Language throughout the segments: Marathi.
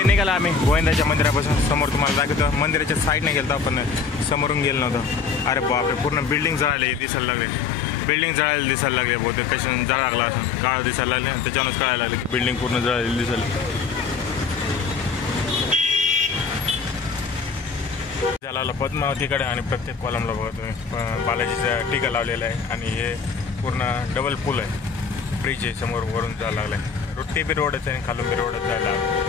हे निघाला आम्ही गोविंदाच्या मंदिरापासून समोर तुम्हाला दाखवतो. मंदिराच्या साईडने गेलो आपण समोरून गेलो नव्हतं. अरे बापरे पूर्ण बिल्डिंग जळाले दिसायला लागले. बिल्डिंग जळायला दिसायला लागले बहुतेक कशाने जळ लागला असं काळ दिसायला लागले आणि त्याच्यावरच कळायला लागले की बिल्डिंग पूर्ण जळालेली दिसायला. झाला पद्मावतीकडे आणि प्रत्येक कॉलमला बघा तुम्ही बालाजीचा टीका लावलेला आहे आणि हे पूर्ण डबल पूल आहे. ब्रिज आहे समोर वरून जायला लागलाय. रोटी बी रोडच आहे आणि खालून बी रोडच जायला लागला.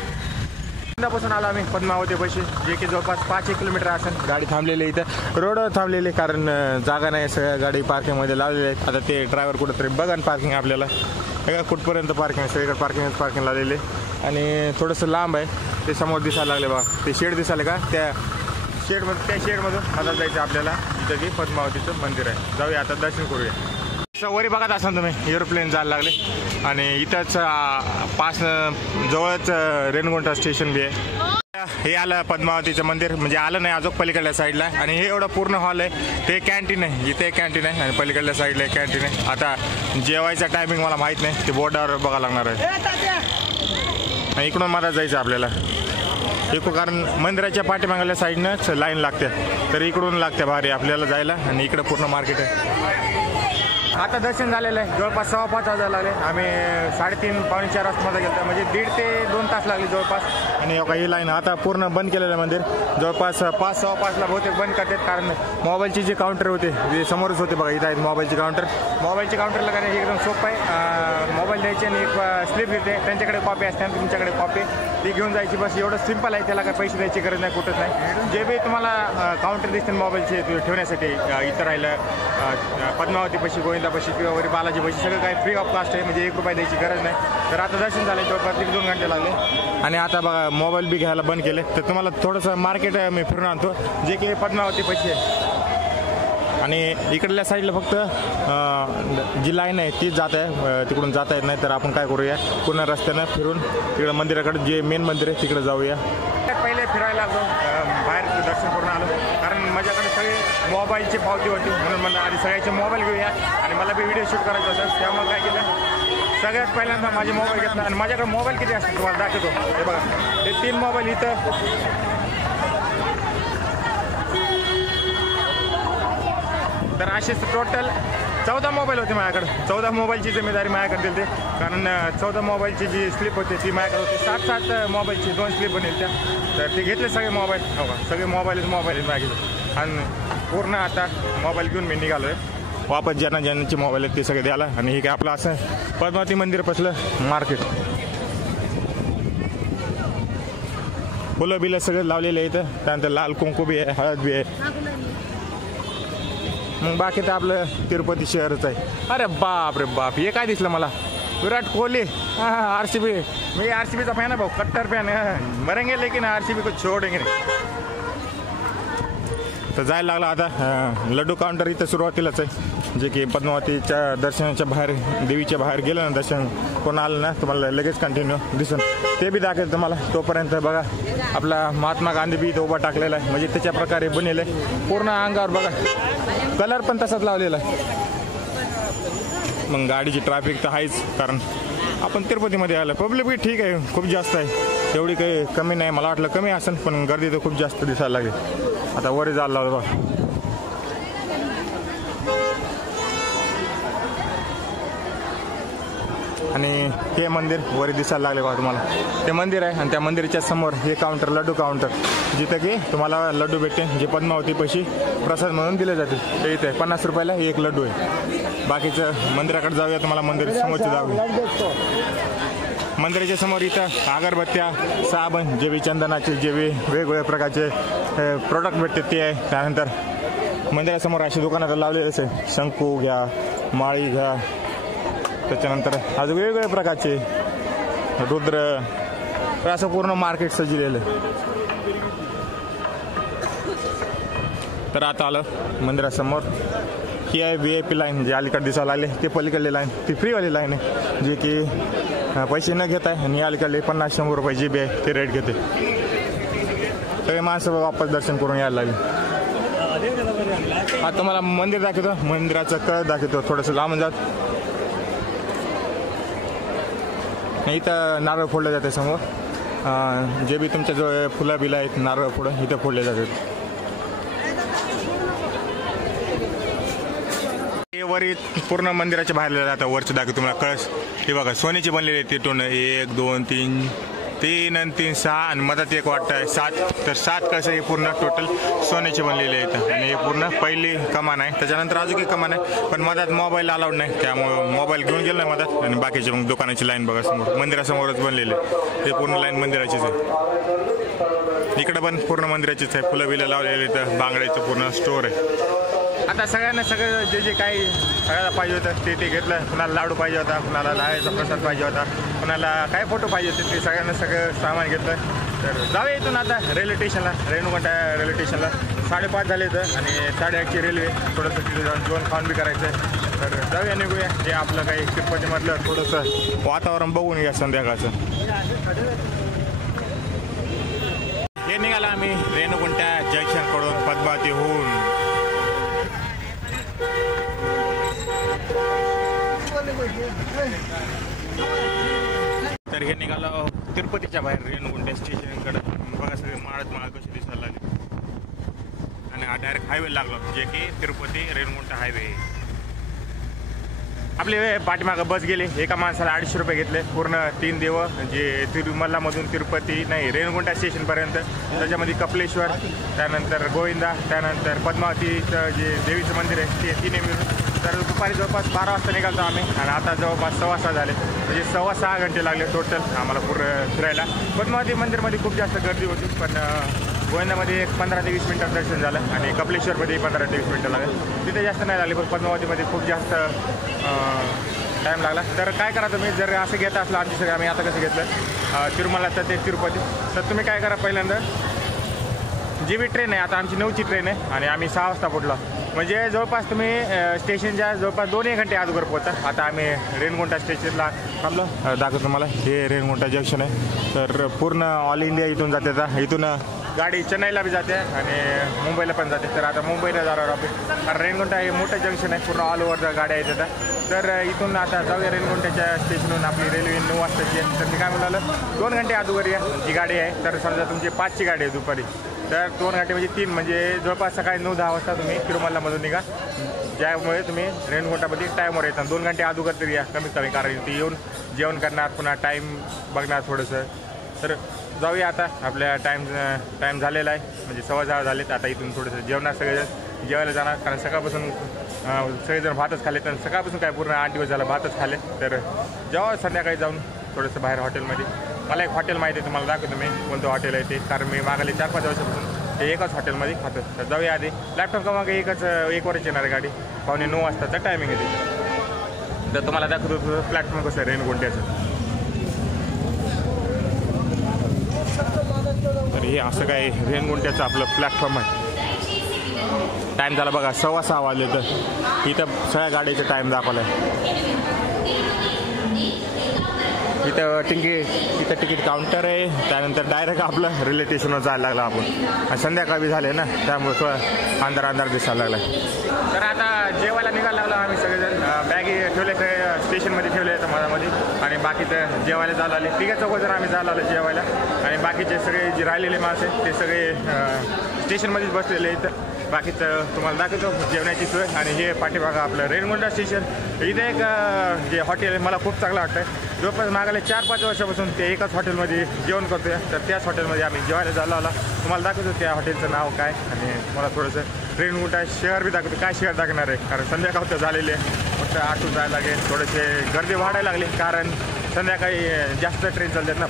पासून आलो आम्ही पद्मावती पाशी जे की जवळपास 5-1 किलोमीटर असेल. गाडी थांबलेली इथं रोडवर थांबलेली कारण जागा नाही. सगळ्या गाडी पार्किंगमध्ये लावलेल्या आहेत. आता ते ड्रायव्हर कुठंतरी बघा ना पार्किंग आपल्याला बघा कुठपर्यंत पार्किंग आहे. सगळीकडे पार्किंग लावलेले आणि थोडंसं लांब आहे. ते समोर दिसायला लागले बघा ते शेड दिसायला का त्या शेडमधून आता जायचं आपल्याला इथं की पद्मावतीचं मंदिर आहे. जाऊया आता दर्शन करूया. वरी बघत असाल तुम्ही एरोप्लेन जायला लागले आणि इथंच पास जवळच रेणगुंटा स्टेशन बी आहे. हे आलं पद्मावतीचं मंदिर म्हणजे आलं नाही अजून पलीकडल्या साईडला आणि हे एवढं पूर्ण हॉल आहे. ते कॅन्टीन आहे इथे कॅन्टीन आहे आणि पलीकडल्या साईडला कॅन्टीन आहे. आता जेवायचा टायमिंग मला माहीत नाही ते बोर्डावर बघायला लागणार आहे. इकडून मला जायचं आपल्याला कारण मंदिराच्या पाठीमागल्या साईडनंच लाईन लागते तर इकडून लागते भारी आपल्याला जायला आणि इकडं पूर्ण मार्केट आहे. आता दर्शन झालेलं आहे. जवळपास 5:15 वाजायला लागले. आम्ही 3:30-4 वाजता गेलो म्हणजे 1.5 ते 2 तास लागले जवळपास. आणि ही लाईन आता पूर्ण बंद केलेलं आहे मंदिर. जवळपास 5-5:15ला बहुतेक बंद करतात कारण मोबाईलचे जे काउंटर होते ते समोरच होते बघा इथं आहेत मोबाईलचे काउंटरला काय एकदम सोपं आहे. मोबाईल द्यायचे आणि एक स्लिप येते त्यांच्याकडे कॉपी असते आणि तुमच्याकडे कॉपी ती घेऊन जायची बस एवढं सिंपल आहे. त्याला काय पैसे द्यायची गरज नाही कुठंच नाही. जे बी तुम्हाला काउंटर दिसतील मोबाईलचे ठेवण्यासाठी इथं राहिलं पद्मावतीपाशी गोविंदापाशी किंवा वरी बालाजीपाशी सगळं काही फ्री ऑफ कास्ट आहे म्हणजे 1 रुपया द्यायची गरज नाही. तर आता दर्शन झालं जवळपास 1-2 घंटे लागले आणि आता बघा मोबाईल बी घ्यायला बंद केले. तर तुम्हाला थोडंसं मार्केट मी फिरून आणतो जे की पद्मावतीपाशी आहे आणि इकडल्या साईडला फक्त जी लाईन आहे तीच जात आहे तिकडून जाता येत नाही. तर आपण काय करूया पूर्ण रस्त्यानं फिरून तिकडं मंदिराकडे जे मेन मंदिर आहे तिकडे जाऊया. पहिले फिरायला लागलो बाहेर दर्शन करून आलो कारण माझ्याकडे सगळे मोबाईलची पावती होती म्हणून मला आधी सगळ्याचे मोबाईल घेऊया आणि मला बी व्हिडिओ शूट करायचा होता. त्यामुळे काय केलं सगळ्यात पहिल्यांदा माझे मोबाईल घेतला आणि माझ्याकडे मोबाईल किती असतात तुम्हाला दाखवतो. हे बघा हे 3 मोबाईल इथं तर असेच टोटल 14 मोबाईल होते माझ्याकडे. 14 मोबाईलची जिम्मेदारी माझ्याकडे दिली कारण 14 मोबाईलची जी स्लिप होती ती माझ्याकडे होती. 7-7 मोबाईलची 2 स्लिप बनेल त्या तर ते घेतले सगळे मोबाईल. हो सगळे मोबाईल माझ्याकडे आणि पूर्ण आता मोबाईल घेऊन मी निघालो आहे वापस ज्यांची मोबाईल आहेत ते सगळे द्यायला. आणि हे काय आपलं असं पद्मावती मंदिरापासलं मार्केट फुलं बिलं सगळं लावलेलं आहे इथं. त्यानंतर लाल कुंकू बी आहे हळद बी आहे. मग बाकी तर आपलं तिरुपती शहरच आहे. अरे बाप रे बाप हे काय दिसलं मला विराट कोहली RCB. मी RCBचा फॅन आहे भाऊ कट्टर फॅन आहे. मरेंगे लेकिन RCB को छोडेंगे नाही. तर जायला लागला आता लड्डू काउंटर इथं सुरुवातीलाच आहे जे की पद्मावतीच्या दर्शनाच्या बाहेर देवीच्या बाहेर गेलं ना दर्शन कोण आलं ना तुम्हाला लगेच कंटिन्यू दिसून ते बी दाखवेल तुम्हाला. तोपर्यंत बघा आपला महात्मा गांधी बी इथं उभा टाकलेला आहे म्हणजे त्याच्या प्रकारे बनेलं आहे पूर्ण अंगावर बघा कलर पण तसाच लावलेला आहे. मग गाडीची ट्रॅफिक तर आहेच कारण आपण तिरुपतीमध्ये आलं. पब्लिक बी ठीक आहे खूप जास्त आहे एवढी काही कमी नाही. मला वाटलं कमी असेल पण गर्दी तर खूप जास्त दिसायला लागली. आता वरी जायला लागलं बघा आणि हे मंदिर वरी दिसायला लागले बघा तुम्हाला. ते मंदिर आहे आणि त्या मंदिराच्या समोर हे काउंटर लड्डू काउंटर जिथं की तुम्हाला लड्डू भेटते जे पद्मावतीपाशी प्रसाद म्हणून दिले जाते. ते इथे 50 रुपयाला 1 लड्डू आहे. बाकीचं मंदिराकडे जाऊया तुम्हाला मंदिर समोरचे जाऊया. मंदिराच्या समोर इथं अगरबत्त्या साबण जे बी चंदनाचे जे बी वेगवेगळ्या प्रकारचे प्रोडक्ट भेटतात ते आहे. त्यानंतर मंदिरासमोर अशी दुकानात लावलेलेच आहे. शंकू घ्या माळी घ्या त्याच्यानंतर अजून वेगवेगळ्या प्रकारचे रुद्र असं पूर्ण मार्केट सजलेलं आहे. तर आता आलं मंदिरासमोर ही आहे VIP लाईन जे अलीकडे दिसायला लागले. ते पलीकडले लाईन ती फ्रीवाली लाईन आहे जे की पैसे न घेत आहे आणि अलीकडले 50-100 रुपये GB आहे ते रेट घेते. सगळे माणसं वापस दर्शन करून यायला लागले. आता तुम्हाला मंदिर दाखवतो मंदिराचं कळ दाखवतो थोडंसं लांब जात. इथं नारळ फोडलं जाते समोर जे बी तुमच्या जो फुलं बिलं आहेत नारळ पुढं इथं फोडले जातात. हे वरी पूर्ण मंदिराच्या बाहेर जातं. वरचं दाखव तुम्हाला कळस हे बघा सोन्याची बनलेली आहे. तिथून 1 2 3 3 आणि 3 6 आणि मधात एक वाटतं आहे 7. तर 7 कसं हे पूर्ण टोटल सोन्याचे बनलेले आहेत. आणि हे पूर्ण पहिली कमान आहे. त्याच्यानंतर अजून एक कमान आहे पण मधात मोबाईल अलाउड नाही त्यामुळं मोबाईल घेऊन गेलो नाही मधात. आणि बाकीचे मग दुकानाची लाईन बघा समोर मंदिरासमोरच बनलेले हे पूर्ण लाईन मंदिराचीच आहे. इकडं पण पूर्ण मंदिराचीच आहे. फुलं बिलं लावलेले तर बांगड्याचं पूर्ण स्टोअर आहे. आता सगळ्यांना सगळं जे काही सगळ्याला पाहिजे होतं ते घेतलं. कुणाला लाडू पाहिजे होता, कुणाला लाह्याचा प्रसाद पाहिजे होता, कुणाला काय फोटो पाहिजे होते ते सगळ्यांना सगळं सामान घेतलं. तर जाऊया इथून आता रेल्वे स्टेशनला. रेणुगुंटा रेल्वे स्टेशनला 5:30 झाले तर आणि 8:30ची रेल्वे. थोडंसं तिथे जाऊन जेवण खाऊन बी करायचं आहे. तर जाऊया निघूया. जे आपलं काही तिरुपतीमधलं थोडंसं वातावरण बघून या संध्याकाळचं. हे निघाला आम्ही रेणुगुंटा जंक्शनकडून पद्मावती होऊन. तर हे निघालं तिरुपतीच्या बाहेर रेणुगुंटा स्टेशनकडे. बघा सगळे माळत कशी दिसायला लागली. आणि हा डायरेक्ट हायवे लागला जे की तिरुपती रेणुगुंटा हायवे. आपले पाठीमागं बस गेले. एका माणसाला 250 रुपये घेतले पूर्ण 3 दिवस जे तिरुमलामधून तिरुपती नाही रेणुगुंटा स्टेशनपर्यंत. त्याच्यामध्ये कपिलेश्वर, त्यानंतर गोविंदा, त्यानंतर पद्मावतीचं जे देवीचं मंदिर आहे ते 3 मिळून. तर दुपारी जवळपास 12 वाजता निघालतो आम्ही आणि आता जवळपास 6:15 झाले. म्हणजे 6.25 घंटे लागले टोटल आम्हाला पूर्ण फिरायला. पद्मावती मंदिरमध्ये खूप जास्त गर्दी होती पण गोविंदामध्ये एक 15 ते 20 मिनिटात दर्शन झालं आणि कपिलेश्वरमध्ये 15 ते 20 मिनिटं लागले. तिथे जास्त नाही लागले पण पद्मावतीमध्ये खूप जास्त टाईम लागला. तर काय करा तुम्ही जर असं घेत असलं आमची सगळं आम्ही आता कसं घेतलं तिरुमला तर ते तिरुपती. तर तुम्ही काय करा पहिल्यांदा जी बी ट्रेन आहे आता आमची 9ची ट्रेन आहे आणि आम्ही 6 वाजता पोहोचलो. म्हणजे जवळपास तुम्ही स्टेशनच्या जवळपास 2 घंटे अगोदर पोहोचा. आता आम्ही रेणुगुंटा स्टेशनला थांबलो. दाखवतो तुम्हाला हे रेणुगुंटा जंक्शन आहे. तर पूर्ण ऑल इंडिया इथून जाते. इथून गाडी चेन्नईला बी जाते आणि मुंबईला पण जाते. तर आता मुंबईला जाणार आपण कारण रेणुगुंटा हे मोठं जंक्शन आहे. पूर्ण ऑल ओव्हर गाड्या येतात. तर इथून आता जाऊया रेणुगुंट्याच्या स्टेशनहून. आपली रेल्वे 9 वाजताची आहे. तर मी काय म्हणालं 2 घंटे अगोदर या जी गाडी आहे. तर समजा तुमची 5ची गाडी आहे दुपारी तर 2 घंटे म्हणजे 3 म्हणजे जवळपास सकाळी 9-10 वाजता तुम्ही तिरुमलामधून निघा. ज्यामुळे तुम्ही रेणुगुंटामध्ये टाईमवर येतात. 2 घंटे अगोदर तरी या कमीत कमी कारण ती येऊन जेवण करणार पुन्हा टाईम बघणार थोडंसं. तर जाऊया आता. आपल्या टाईम झालेला आहे म्हणजे 6:15 झालेत. आता इथून थोडंसं जेवणार सगळेजण जेवायला जाणार कारण सकाळपासून सगळेजण भातच खाल्ले. तर सकाळपासून काय पूर्ण 8 दिवस झाला भातच खाल्ले. तर जेव्हा संध्याकाळी जाऊन थोडंसं बाहेर हॉटेलमध्ये. मला एक हॉटेल माहिती आहे तुम्हाला दाखवतो मी कोणतं हॉटेल आहे ते कारण मी मागले 4-5 वर्षापासून ते एकाच हॉटेलमध्ये खातो. तर जाऊया आधी. लॅपटॉप का मग एक वरच येणार गाडी 8:45 वाजताचा टायमिंग आहे त्याची. तर तुम्हाला दाखवतो प्लॅटफॉर्म कसं आहे रेणुगुंट्याचं. तर हे असं काय रेणुगुंट्याचं आपलं प्लॅटफॉर्म आहे. टाईम झाला बघा 6:15 वाजले. तर इथं सगळ्या गाडीचा टाईम दाखवला आहे. इथं तिकीट काउंटर आहे. त्यानंतर डायरेक्ट आपलं रेल्वे स्टेशनवर जायला लागलं आपण. आणि संध्याकाळी झाले ना त्यामुळे थोडं अंधार दिसायला लागला. तर आता जेवायला निघायला लागलो आम्ही सगळेजण. बॅगी ठेवले सगळे स्टेशनमध्ये ठेवले तर मधामध्ये आणि बाकीचं जेवायला जायला आले. 3 जण आम्ही जायला आलो जेवायला आणि बाकीचे सगळे जे राहिलेले माणसं आहेत ते सगळे स्टेशनमध्येच बसलेले आहेत. बाकीचं तुम्हाला दाखवतो जेवणाची सोय. आणि हे पाठीमागं आपलं रेणुगुंटा स्टेशन. इथे एक जे हॉटेल आहे मला खूप चांगलं वाटतं. जवळपास मागायला 4-5 वर्षापासून ते एकाच हॉटेलमध्ये जेवण करतोय. तर त्याच हॉटेलमध्ये आम्ही जेवायला झालो आला. तुम्हाला दाखवतो त्या हॉटेलचं नाव काय आणि मला थोडंसं रेणुगुंटा शहर बी दाखवतो. काय शहर दाखवणार आहे कारण संध्याकाळ झालेले फक्त आठवून जायला लागेल. थोडेसे गर्दी वाढायला लागली कारण संध्याकाळी जास्त ट्रेन चालतात ना.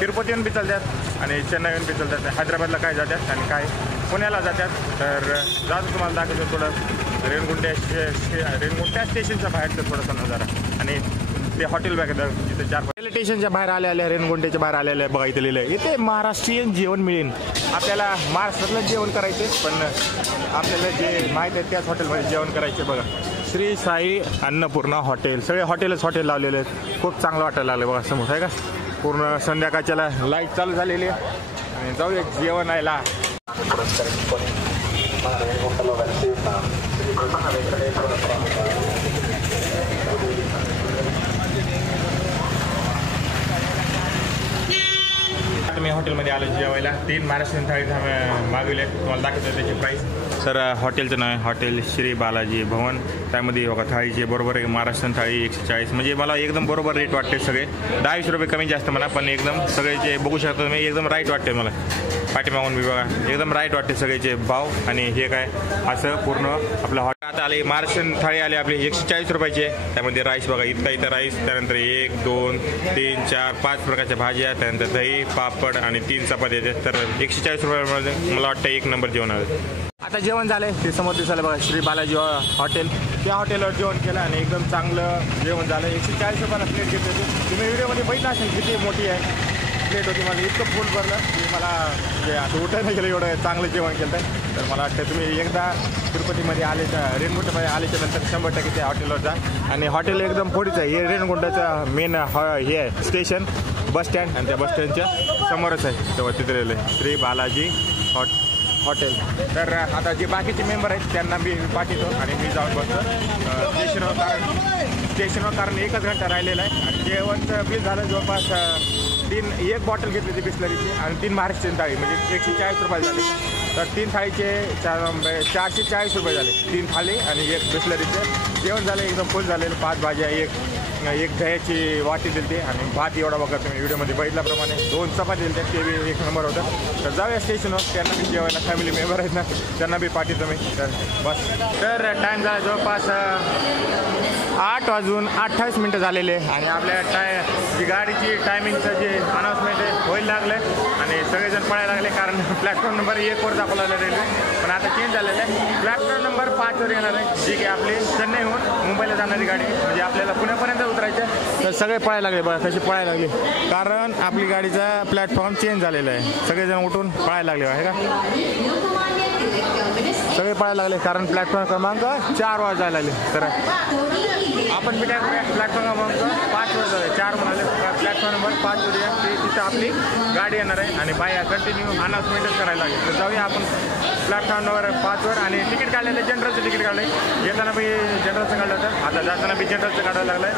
तिरुपतीहून बी चालतात आणि चेन्नईहून बी चालतात. हैदराबादला काय जातात आणि काय पुण्याला जातात. तर जातो तुम्हाला दाखवतो थोडं रेणुगुंटा स्टेशनच्या बाहेरचं थोडंसं नजारा. आणि ते हॉटेल बघा जिथे 4 रेल्वे स्टेशनच्या बाहेर आलेल्या रेणुगुंट्याच्या बाहेर आलेल्या बघा इथे लिहिलं आहे इथे महाराष्ट्रीयन जेवण मिळेल. आपल्याला महाराष्ट्रातलं जेवण करायचे पण आपल्याला जे माहीत आहे त्याच हॉटेलमध्ये जेवण करायचे. बघा श्री साई अन्नपूर्णा हॉटेल. सगळे हॉटेल लावलेले आहेत. खूप चांगलं वाटायला लागलं बघा समोर आहे का. पूर्ण संध्याकाळच्याला लाईट चालू झालेली आहे आणि जाऊया जेवण यायला. हॉटेलमध्ये आलो जेवायला. 3 महाराष्ट्रीयन थाळी मागवले, तुम्हाला दाखवतो त्याची प्राईस. तर हॉटेलचं नाव आहे हॉटेल श्री बालाजी भवन. त्यामध्ये बघा थाळीचे बरोबर आहे महाराष्ट्रीयन थाळी 140. म्हणजे मला एकदम बरोबर रेट वाटते सगळे. 10-20 रुपये कमी जास्त म्हणा, पण एकदम सगळेचे बघू शकतो तुम्ही एकदम राईट वाटते मला. पाठीमागून मी बघा एकदम राईट वाटते सगळेचे भाव. आणि हे काय असं पूर्ण आपलं हॉटेल आता आले महाराष्ट्रीयन थाळी आली आपली 140 रुपयाची. त्यामध्ये राईस बघा इथं राईस, त्यानंतर 1, 2, 3, 4, 5 प्रकारच्या भाज्या, त्यानंतर दही, पापड आणि 3 चपात्या येते. तर 140 रुपयामध्ये मला वाटतं 1 नंबर जेवण आहे. आता जेवण झालंय ते समोर दिसायला बघा श्री बालाजी हॉटेल. त्या हॉटेलवर जेवण केलं आणि एकदम चांगलं जेवण झालं. 140 रुपयाला प्लेट घेतली होती. तुम्ही व्हिडिओमध्ये बघितलं असेल किती मोठी आहे प्लेट होती. मला इतकं फुल भरलं की मला म्हणजे असं उठायला गेलं, एवढं चांगलं जेवण केलं. तर मला वाटतं तुम्ही एकदा तिरुपतीमध्ये आले तर रेणगुंटामध्ये आल्याच्या नंतर 100% त्या हॉटेलवर जा. आणि हॉटेल एकदम पुढेच आहे. हे रेणगुंटाचं मेन हे आहे स्टेशन, बस स्टँड. आणि त्या बस स्टँडच्या समोरच आहे तेव्हा तिथे श्री बालाजी हॉटेल. तर आता जे बाकीचे मेंबर आहेत त्यांना मी पाठवतो आणि मी जाऊन बसतो स्टेशनवर. कारण 1 घंटा राहिलेला आहे. आणि जेवणचं बिल झालं जवळपास 1 बॉटल घेतली होती बिस्लरीची आणि 3 महाराष्ट्रीयन थाळी म्हणजे 140 रुपये झाले. तर 3 थाळीचे 440 रुपये झाले. 3 थाळी आणि 1 बिस्लरीचे जेवण झालं एकदम फुल झालेलं. 5 भाज्या, एक दह्याची वाटी दिली आणि भात एवढा बघा तुम्ही व्हिडिओमध्ये बघितल्याप्रमाणे. 2 चपाती दिली ते बी 1 नंबर होतं. तर जाऊया स्टेशनवर. त्यांना बी जेवायला फॅमिली मेंबर आहेत ना, त्यांना बी पाठवतो मी. तर बस. तर टाईम झाला जवळपास 8:28 झालेले. आणि आपल्या जी गाडीची टायमिंगचं जे अनाऊन्समेंट आहे होईल लागलं आहे. आणि सगळेजण पळायला लागले कारण प्लॅटफॉर्म नंबर 1वर दाखवला रेल्वे. पण आता चेंज झालेलं आहे. प्लॅटफॉर्म नंबर 5वर येणार आहे, जी की आपली चेन्नईहून मुंबईला जाणारी गाडी. म्हणजे आपल्याला पुण्यापर्यंत उतरायचं. तर सगळे पळायला लागले बघा कशी पळायला लागली. कारण आपली गाडीचा प्लॅटफॉर्म चेंज झालेला आहे. सगळेजण उठून पळायला लागले आहे का, सगळे पळायला लागले. कारण प्लॅटफॉर्म क्रमांक 4 वर जायला लागले. तर आपण बी काय करूया प्लॅटफॉर्म क्रमांक 5 वर जाऊया. 4 म्हणाले प्लॅटफॉर्म नंबर 5 वर या. तिथं आपली गाडी येणार आहे आणि बाय कंटिन्यू अनाऊन्समेंटच करायला लागेल. तर जाऊया आपण प्लॅटफॉर्म नंबर 5 वर. आणि तिकीट काढलेलं जनरलचं तिकीट काढलं आहे. येताना बी जनरलचं काढलं होतं, आता जाताना बी जनरलचं काढायला लागलं आहे.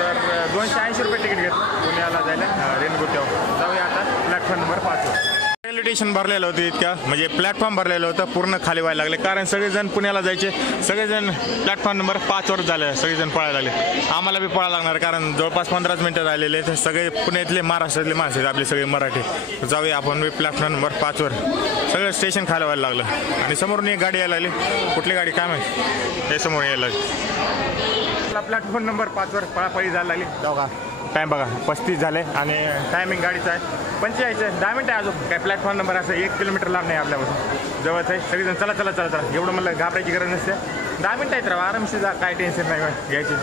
तर 280 रुपये तिकीट घेतलं पुण्याला जायला रेणगुंट्यावर. जाऊया आता प्लॅटफॉर्म नंबर 5 वर. रेल्वे स्टेशन भरलेलं होतं इतकं, म्हणजे प्लॅटफॉर्म भरलेलं होतं पूर्ण खाली व्हायला लागले. कारण सगळेजण पुण्याला जायचे, सगळेजण प्लॅटफॉर्म नंबर 5 वर झाले. सगळेजण पळायला लागले. आम्हाला बी पळायला लागणार कारण जवळपास 15 मिनिटं राहिलेले. तर सगळे पुण्यातले महाराष्ट्रातले माणसं आहेत आपले सगळे मराठी. तर जाऊया आपण बी प्लॅटफॉर्म नंबर 5 वर. सगळं स्टेशन खाली व्हायला लागलं. आणि समोरून एक गाडी यायला लागली. कुठली गाडी काय माहिती, हे समोर यायला लागली. प्लॅटफॉर्म नंबर 5 वर पळापळी जायला लागली. जाऊ का टाईम बघा 35 झाले. आणि टायमिंग गाडीचा आहे 45. 10 मिनिटं आहे अजून. काय प्लॅटफॉर्म नंबर असं 1 किलोमीटर लांब नाही आपल्यापासून, जवळच आहे. सगळेजण चला चला चला चला एवढं मला घाबरायची गरज नसते. 10 मिनिटं आहेत राहा, आरामशी जा, काय टेन्शन नाही घ्यायची.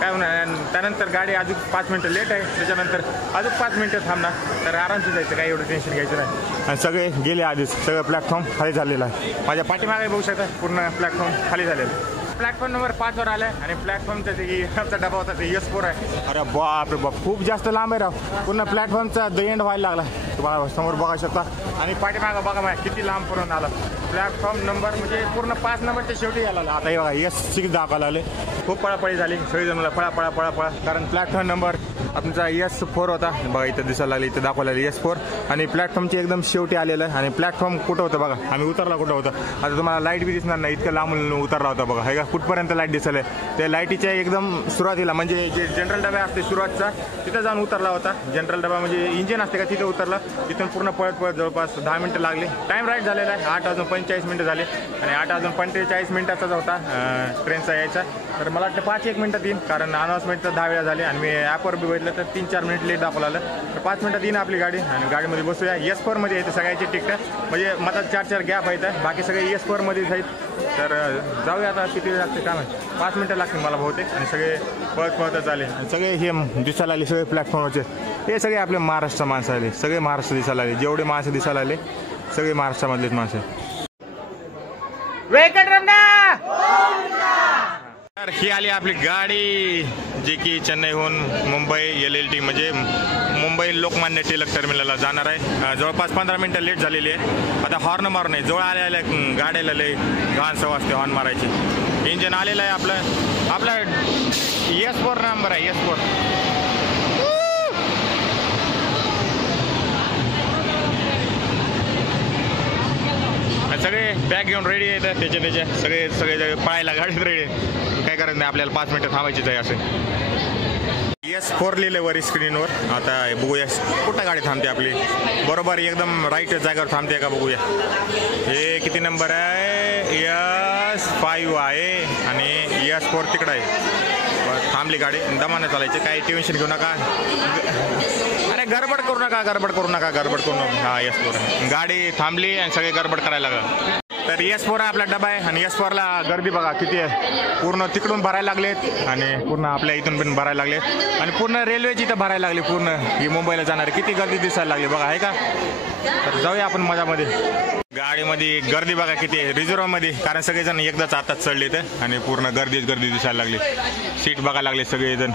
काय होणार त्यानंतर गाडी अजून 5 मिनिटं लेट आहे, त्याच्यानंतर अजून 5 मिनिटं थांबणार. तर आरामशी जायचं, काय एवढं टेन्शन घ्यायचं नाही. आणि सगळे गेले आधीच, सगळं प्लॅटफॉर्म खाली झालेलं आहे. माझ्या पाठीमागे बघू शकता पूर्ण प्लॅटफॉर्म खाली झालेलं आहे. प्लॅटफॉर्म नंबर 5 वर आलाय आणि प्लॅटफॉर्मचा जे डबा होता ते S4 आहे. अरे बाप रे बाप, खूप जास्त लांब आहे राव. पूर्ण प्लॅटफॉर्मचा द एंड व्हायला लागला. तुम्हाला समोर बघा शकता. आणि पाठीमागं बघा माझ्या किती लांब पर्यंत आला. प्लॅटफॉर्म नंबर म्हणजे पूर्ण 5 नंबरच्या शेवटी आला. आता हे बघा S6 दाखवायला आले. खूप पळापळी झाली सगळीजण मला पळा पळा पळा पळा. कारण प्लॅटफॉर्म नंबर आमचा S4 होता बघा, इथं दिसायला लागले, इथं दाखवायला S4. आणि प्लॅटफॉर्मची एकदम शेवटी आलेलं आहे. आणि प्लॅटफॉर्म कुठं होतं बघा, आम्ही उतरला कुठं होतं. आता तुम्हाला लाईट बी दिसणार नाही, इतकं लांबून उतरला होता बघा. हे का कुठपर्यंत लाईट दिसलं आहे. त्या लाईटीच्या एकदम सुरुवातीला म्हणजे जे जनरल डबा असते सुरुवातचा तिथं जाऊन उतरला होता. जनरल डबा म्हणजे इंजिन असते का, तिथं उतरला. तिथून पूर्ण पळत पळत जवळपास 10 मिनिटं लागले. टाईम राईट झालेला आहे. 8:45 मिनिटं झाले. आणि 8:45 मिनिटाचाच होता ट्रेनचा यायचा. तर मला वाटतं 5-1 मिनिटात येईन, कारण अनाऊन्समेंट तर 10 वेळा झाली. आणि मी ॲपवर बी बघितलं तर 3-4 मिनिट लेट दाखवलं आलं. तर 5 मिनिटात येईन आपली गाडी. आणि गाडीमध्ये बसूया. S4 मध्ये येते सगळ्याची तिकीट, म्हणजे मधात 4-4 गॅप आहेत. बाकी सगळे S4 मध्येच आहेत. तर जाऊया आता किती लागते काय माहिती, 5 मिनिटं लागतील मला बहुतेक. आणि सगळे पळत पळतच आले. आणि सगळे हे दिसायला आले सगळे प्लॅटफॉर्मवरचे. हे सगळे आपले महाराष्ट्र माणसं आले, सगळे महाराष्ट्र दिसायला आले. जेवढे माणसं दिसायला आले सगळे महाराष्ट्रामधलेच माणसं. तर ही आली आपली गाडी, जी की चेन्नईहून मुंबई LLT म्हणजे मुंबई लोकमान्य टिळक टर्मिनलला जाणार आहे. जवळपास 15 मिनिटं लेट झालेली आहे. आता हॉर्न मारू नये, जवळ आलेल्या गाड्याला लय घाण सवय असते हॉर्न मारायची. इंजन आलेलं आहे आपला S4 नंबर आहे S4. सगळे बॅग घेऊन रेडी आहेत त्याच्या सगळे पाहायला गाडीत रेडी आहे. काय करायचं नाही, आपल्याला 5 मिनिटं थांबायचीच आहे. असं S4 लिहिलं वर स्क्रीनवर. आता बघूया कुठं गाडी थांबते आपली. बरोबर एकदम राईट जागेवर थांबते का बघूया. हे किती नंबर आहे, S5 आहे आणि S4 तिकडं आहे. थांबली गाडी, दमानं चालायचे, काही टेन्शन घेऊ नका. अरे गडबड करू नका. हा S4 गाडी थांबली आणि सगळे गडबड करायला लागला. तर S4 आपला डबा आहे आणि S4ला गर्दी बघा किती आहे. पूर्ण तिकडून भरायला लागलेत आणि पूर्ण आपल्या इथून पण भरायला लागलेत आणि पूर्ण रेल्वेची तर भरायला लागली. पूर्ण ही मुंबईला जाणारी किती गर्दी दिसायला लागली बघा, आहे का. तर जाऊया आपण मजामध्ये. गाडीमध्ये गर्दी बघा किती आहे रिझर्वमध्ये, कारण सगळेजण एकदाच आताच चढले तर आणि पूर्ण गर्दी दिसायला लागली. सीट बघायला लागले सगळेजण.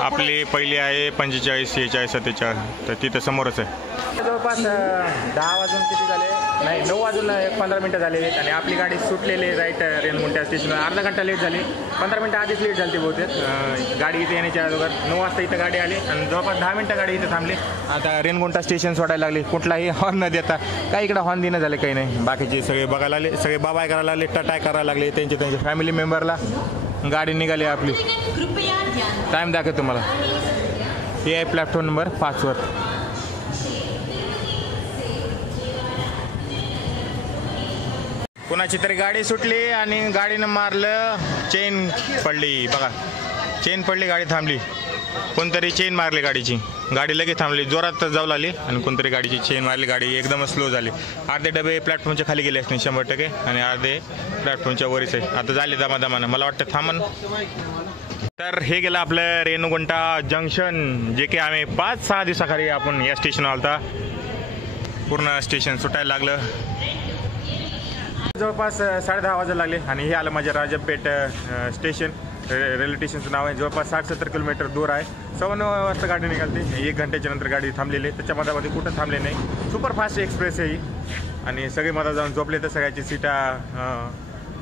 आपली पहिली आहे 45, 46, 47. तर तिथं समोरच आहे. जवळपास 10 वाजून किती झाले, नाही 9 वाजून 15 मिनिटं झालेली आहेत आणि आपली गाडी सुटलेली राईट रेणगुंटा स्टेशनवर. अर्धा घंटा लेट झाली, 15 मिनिटं आधीच लेट झाली बहुतेक. गाडी इथे येण्याच्या अगोदर 9 वाजता इथं गाडी आली आणि जवळपास 10 मिनिटं गाडी इथे थांबली. आता रेणगुंटा स्टेशन सोडायला लागली. कुठलाही हॉर्न न देता, काही इकडं हॉर्न देणं झाले काही नाही. बाकीचे सगळे बघायला लागले, सगळे बाबाय करायला लागले, टाटाय करायला लागले त्यांच्या फॅमिली मेंबरला. गाडी निघाली आपली. टाईम दाखवतो तुम्हाला. हे आहे प्लॅटफॉर्म नंबर 5 वर. कोणाची तरी गाडी सुटली आणि गाडीनं मारलं, चेन पडली बघा. चेन पडली, गाडी थांबली. कोणतरी चेन मारली गाडीची, गाडी लगेच थांबली. जोरात जाऊ लागली आणि कोणतरी गाडीची चेन मारली. गाडी एकदमच स्लो झाली. अर्धे डबे प्लॅटफॉर्मच्या खाली गेले असते 100% आणि अर्धे प्लॅटफॉर्मच्या वरच आहे. आता झाले दमादमानं, मला वाटतं थांबन. तर हे गेलं आपलं रेणुगुंटा जंक्शन, जे की आम्ही 5-6 दिवसाखाली आपण या स्टेशनवर आलता. पूर्ण स्टेशन सुटायला लागलं. जवळपास 10:30 वाजायला लागले आणि हे आलं माझ्या राजपेठ स्टेशन. रेल्वे स्टेशनचं नाव आहे. जवळपास 60-70 किलोमीटर दूर आहे. 9:15 वाजता गाडी निघालते. 1 घंट्याच्या नंतर गाडी थांबलेली आहे. त्याच्या मधामध्ये कुठं थांबले नाही. सुपरफास्ट एक्सप्रेस आहे ही आणि सगळे मधा जाऊन झोपले तर सगळ्याची सीटा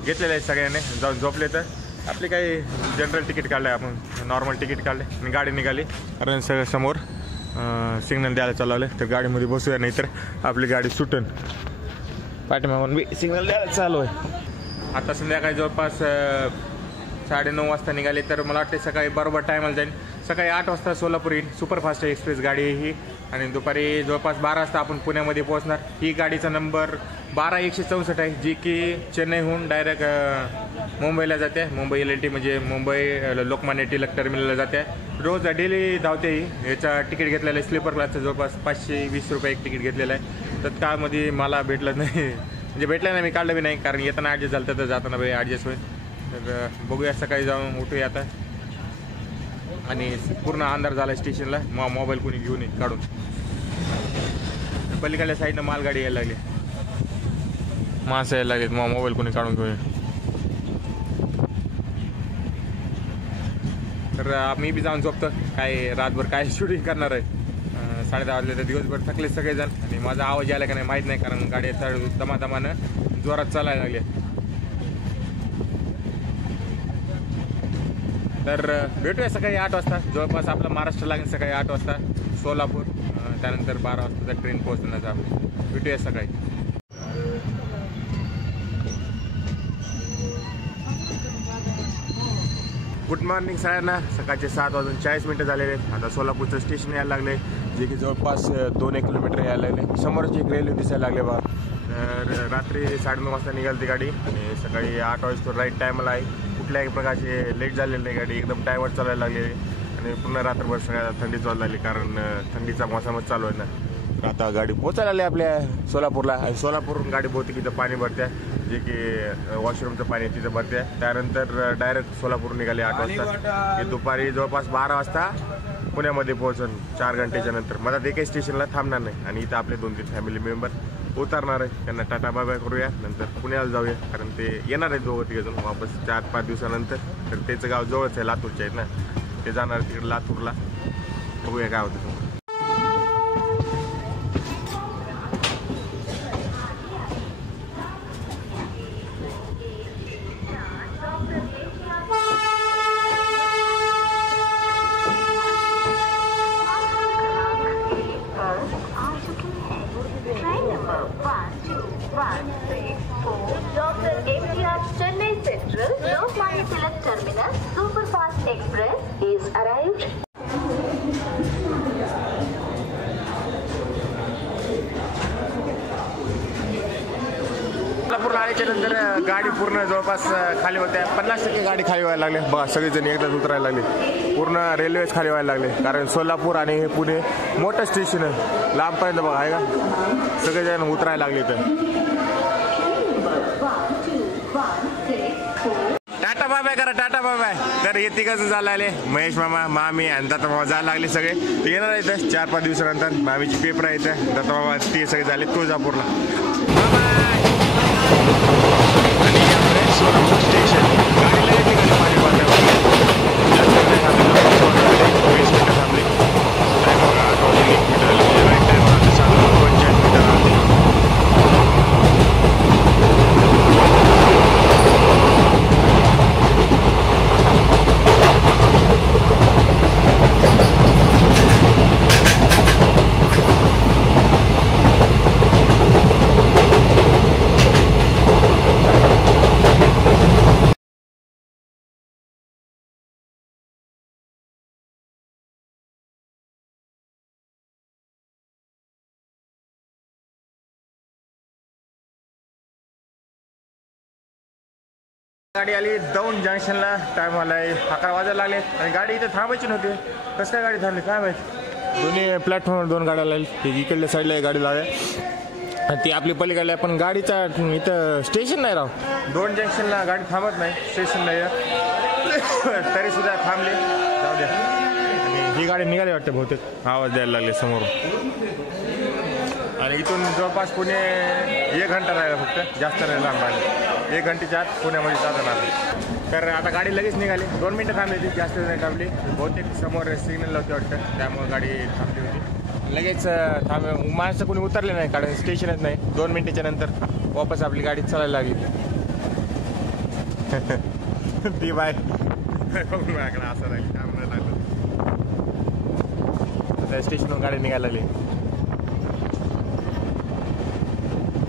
घेतलेल्या आहेत. सगळ्यांनी जाऊन झोपले तर आपली काही जनरल तिकीट काढलं आहे, आपण नॉर्मल तिकीट काढले आणि गाडी निघाली. कारण सगळं समोर सिग्नल द्यायला चालवलं तर गाडीमध्ये बसूया, नाही तर आपली गाडी सुटन. पाठीमागून बी सिग्नल द्यायला चालू आहे. आता संध्याकाळी जवळपास 9:30 वाजता निघाले तर मला वाटते सकाळी बरोबर टायमाला जाईल. सकाळी 8 वाजता सोलापूर येईल. सुपरफास्ट एक्सप्रेस गाडी आहे ही आणि दुपारी जवळपास 12 वाजता आपण पुण्यामध्ये पोहोचणार. ही गाडीचा नंबर 12164 आहे, जी की चेन्नईहून डायरेक्ट मुंबईला जाते. मुंबई LLT म्हणजे मुंबई लोकमान्य टिळक टर्मिनलला जाते. रोज डेली धावते ही. याचा तिकीट घेतलेलं आहे स्लीपर क्लासचं, जवळपास 520 रुपये एक तिकीट घेतलेलं आहे. तत्काळमध्ये मला भेटलं नाही, म्हणजे भेटलं नाही, मी काढलं बी नाही, कारण येताना ॲडजस्ट झालं तर जाताना बाई ॲडजस्ट होईल. तर बघूया, सकाळी जाऊन उठूया आता. आणि पूर्ण अंधार झाला स्टेशनला. मोबाईल कोणी घेऊन ये काढून. पलीकडल्या साईडनं मालगाडी यायला लागली, माणसं यायला लागलीत. मोबाईल कोणी काढून घेऊन ये. तर मी बी जाऊन झोपतो. काय रातभर काय शूटिंग करणार आहे. 10:30 वाजले तर दिवसभर थकले सगळेजण आणि माझा आवाज यायला का नाही माहीत नाही, कारण गाडी दमादमानं जोरात चालायला लागली. तर भेटूया सकाळी 8 वाजता. जवळपास आपलं महाराष्ट्र लागेल सकाळी 8 वाजता सोलापूर. त्यानंतर 12 वाजता ट्रेन पोहोचण्याचा आपण भेटूया सकाळी. गुड मॉर्निंग सगळ्यांना. सकाळचे 7:40 झालेले आहेत. आता सोलापूरचं स्टेशन यायला लागले, जे की जवळपास 2-1 किलोमीटर यायला लागले. समोरची एक रेल्वे दिसायला लागले बा. रात्री 9:30 वाजता निघाली गाडी आणि सकाळी 8 वाजता राईट टायमाला आहे. कुठल्याही प्रकारचे लेट झालेले नाही. गाडी एकदम टायमवर चालायला लागली आणि पूर्ण रात्रभर सगळ्या थंडी चालू लागली, कारण थंडीचा मोसमच चालू आहे ना. तर आता गाडी पोचायला लागली आपल्या सोलापूरला. आणि सोलापूरहून गाडी बहुतेक इथं पाणी भरते, जे की वॉशरूमचं पाणी तिथं भरते. त्यानंतर डायरेक्ट सोलापूर निघाले 8 वाजता. हे दुपारी जवळपास 12 वाजता पुण्यामध्ये पोहोचून 4 घंटेच्या नंतर. मला एकही स्टेशनला थांबणार नाही आणि इथं आपले 2-3 फॅमिली मेंबर उतरणार आहे. त्यांना टाटा बाय बाय करूया, नंतर पुण्याला जाऊया, कारण ते येणार आहेत दोघं तिघेजण वापस 4-5 दिवसानंतर. तर त्याचं गाव जवळच आहे, लातूरचे आहेत ना, ते जाणार तिकडे लातूरला. बघूया काय होतं. Train number 1, 2, 164 Dr. MTR Chennai Central Lokmanya Tilak Terminus Superfast Express is arrived. पूर्ण आल्याच्या नंतर गाडी पूर्ण जवळपास खाली होत्या 50% गाडी खाली व्हायला लागली बघा सगळेजण एकदाच उतरायला लागले पूर्ण रेल्वेच खाली व्हायला लागले कारण सोलापूर आणि हे पुणे मोठं स्टेशन आहे लांबपर्यंत बघा आहे का सगळेजण उतरायला लागले तर टाटा बाय बाय करा टाटा बाय बाय तर हे तिघांचं झालं आले महेश मामा मामी आणि दत्ता मामा जायला लागले सगळे येणार आहेत 4-5 दिवसानंतर मामीची पेपर आहे दत्ता मामा ते सगळे झाले तुळजापूरला सोलापूर स्टेशन गाडीला ठिकाणी पाणी भरण्यावर जास्त नाही थांबले 20 मिनिटं थांबले टाईम बघा 1 मीटर राईट टाईम बघा 7:45 मीटर आले गाडी आली दौंड जंक्शनला टाइम आलाय 11 वाजायला लागले आणि गाडी इथे थांबायची नव्हती कसं काय गाडी थांबली काय माहिती दोन्ही प्लॅटफॉर्मवर 2 गाड्या लागल्या ते इकडल्या साईडला गाडी लागल्या आणि ती आपली पलीकडल्या पण गाडीचा इथं स्टेशन नाही राव दौंड जंक्शनला गाडी थांबत नाही स्टेशन नाही तरी सुद्धा थांबले जाऊ द्या आणि ही गाडी निघाली वाटते बहुतेक आवाज द्यायला लागले समोरून आणि इथून जवळपास पुणे 1 घंटा राहिला फक्त जास्त नाही लांब राहिले 1 घंटेच्या आत पुण्यामध्ये जाताना तर आता गाडी लगेच निघाली 2 मिनटं थांबली होती जास्त नाही थांबली बहुतेक समोर सिग्नल होते वाटतं त्यामुळे गाडी थांबली होती लगेच माणसं कोणी उतरले नाही कारण स्टेशनच नाही 2 मिनिटाच्या नंतर वापस आपली गाडी चालायला लागली ती बाय माझ्याकडे असं राहील थांबणं लागलं स्टेशनवरून गाडी निघायला लागली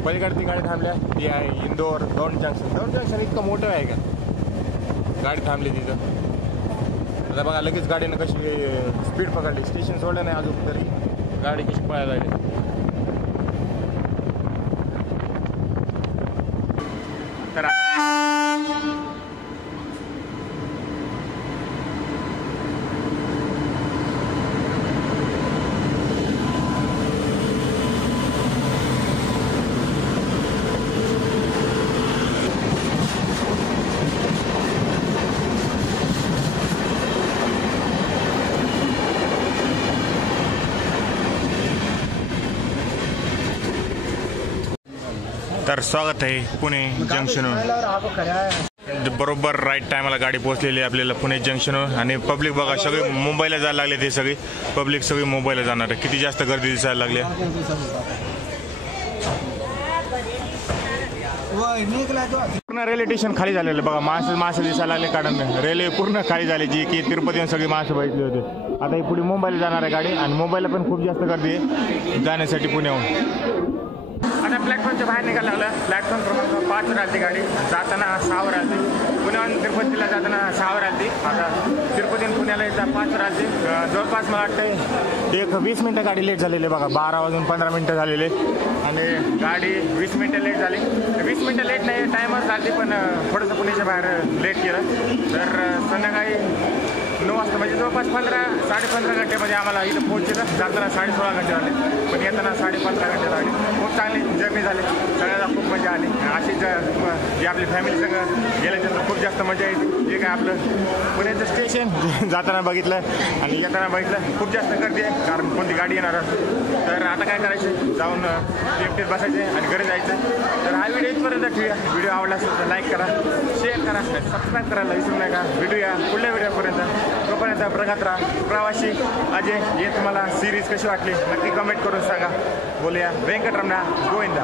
पलीकडे ती गाडी थांबल्या ती आहे इंदोर दौंड जंक्शन इतकं मोठं आहे का गाडी थांबली तिथं आता बघा लगेच गाडीनं कशी स्पीड पकडली स्टेशन सोडलं नाही अजून तरी गाडी कशी पळायला लागली तर तर स्वागत आहे पुणे जंक्शनवर बरोबर राईट टायमाला गाडी पोहोचलेली आहे आपल्याला पुणे जंक्शनवर आणि पब्लिक बघा सगळे मुंबईला जायला लागले ते सगळे पब्लिक सगळी मुंबईला जाणार आहे किती जास्त गर्दी दिसायला लागली पूर्ण रेल्वे स्टेशन खाली झालेलं बघा माणसं दिसायला लागले कारण रेल्वे पूर्ण खाली झाली जी की तिरुपतीहून सगळी माणसं बघितली होते आता ही पुढे मुंबईला जाणार आहे गाडी आणि मुंबईला पण खूप जास्त गर्दी आहे जाण्यासाठी पुण्याहून आता प्लॅटफॉर्मच्या बाहेर निघायला लागलं प्लॅटफॉर्म क्रमांक 5 वर आली गाडी जाताना 6 वर आली पुण्याहून तिरुपतीला जाताना 6 वर आली आता तिरुपतीहून पुण्याला येतात 5 वर आली जवळपास मला वाटतं 20 मिनटं गाडी लेट झालेली बघा 12 वाजून 15 मिनटं झालेले आणि गाडी 20 मिनटं लेट झाली 20 मिनटं लेट नाही टायमर झाली पण थोडंसं पुण्याच्या बाहेर लेट केलं तर संध्याकाळी 9 वाजता म्हणजे जवळपास 15-15.5 घंटेमध्ये आम्हाला इथं पोहोचलं जाताना 16.5 घंटे झाले पण येताना 15.5 घंटे झाले खूप चांगली जर्नी झाली सगळ्याला खूप मजा आली अशीच जी आपली फॅमिली सगळं गेल्याच्यानंतर खूप जास्त मजा येते जे काय आपलं पुण्याचं स्टेशन जाताना बघितलं आणि येताना बघितलं खूप जास्त गर्दी आहे कारण कोणती गाडी येणार तर आता काय करायचं जाऊन एकटेच बसायचे आणि घरी जायचं तर हा व्हिडिओ इथपर्यंत ठेवूया व्हिडिओ आवडला असेल तर लाईक करा शेअर करा सबस्क्राईब करायला विसरू नका भेटूया पुढल्या व्हिडिओपर्यंत तोपर्यंत बघत राहा प्रवासी अजय हे तुम्हाला सिरीज कशी वाटली नक्की कमेंट करून सांगा बोलूया व्यंकटरमणा गोविंदा